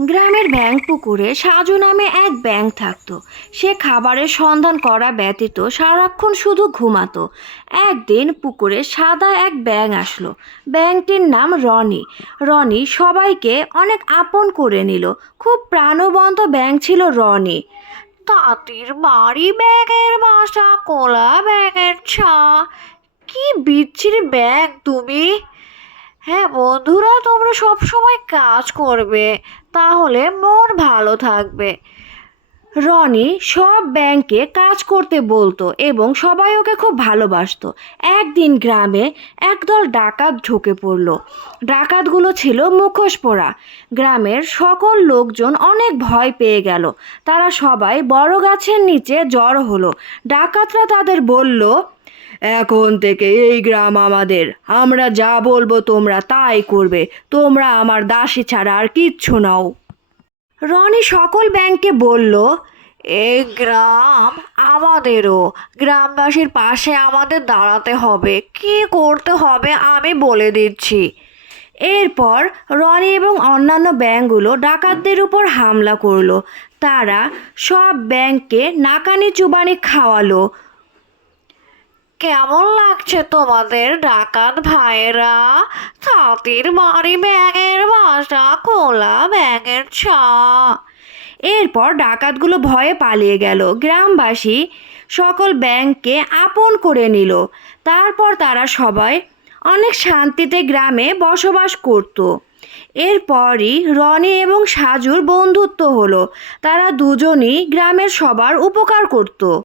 গ্রামের ব্যাঙ পুকুরে সাজু নামে এক ব্যাঙ থাকতো। সে খাবারের সন্ধান করা ব্যতীত সারাক্ষণ শুধু ঘুমাতো। একদিন পুকুরে সাদা এক ব্যাঙ আসলো। ব্যাঙটির নাম রনি। রনি সবাইকে অনেক আপন করে নিল। খুব প্রাণবন্ত ব্যাঙ ছিল রনি। তাঁতির বাড়ি ব্যাগের বাসা, কোলা ব্যাগের ছা। কি বিচ্ছিরি ব্যাগ তুমি। হ্যাঁ বন্ধুরা তোমরা সব সময় কাজ করবে, তাহলে মন ভালো থাকবে। রনি সব ব্যাংকে কাজ করতে বলতো এবং সবাই ওকে খুব ভালোবাসতো। একদিন গ্রামে একদল ডাকাত ঢুকে পড়ল। ডাকাতগুলো ছিল মুখোশ পোড়া গ্রামের সকল লোকজন অনেক ভয় পেয়ে গেল। তারা সবাই বড় গাছের নিচে জড়ো হলো। ডাকাতরা তাদের বলল এখন থেকে এই গ্রাম আমাদের। আমরা যা বলব তোমরা তাই করবে। তোমরা আমার দাসী ছাড়া আর কিচ্ছু নাও। রনি সকল ব্যাংকে বলল এই গ্রাম আমাদেরও। গ্রামবাসীর পাশে আমাদের দাঁড়াতে হবে। কি করতে হবে আমি বলে দিচ্ছি। এরপর রনি এবং অন্যান্য ব্যাংকগুলো ডাকাতদের উপর হামলা করল। তারা সব ব্যাংককে নাকানি চুবানি খাওয়ালো। কেমন লাগছে তোমাদের ডাকাত ভাইয়েরা? ছাতির বাড়ি ব্যাগের বাসা খোলা ব্যাগের ছা। এরপর ডাকাতগুলো ভয়ে পালিয়ে গেল। গ্রামবাসী সকল ব্যাংককে আপন করে নিল। তারপর তারা সবাই অনেক শান্তিতে গ্রামে বসবাস করত। এরপরই রনি এবং সাজুর বন্ধুত্ব হলো। তারা দুজনই গ্রামের সবার উপকার করতো।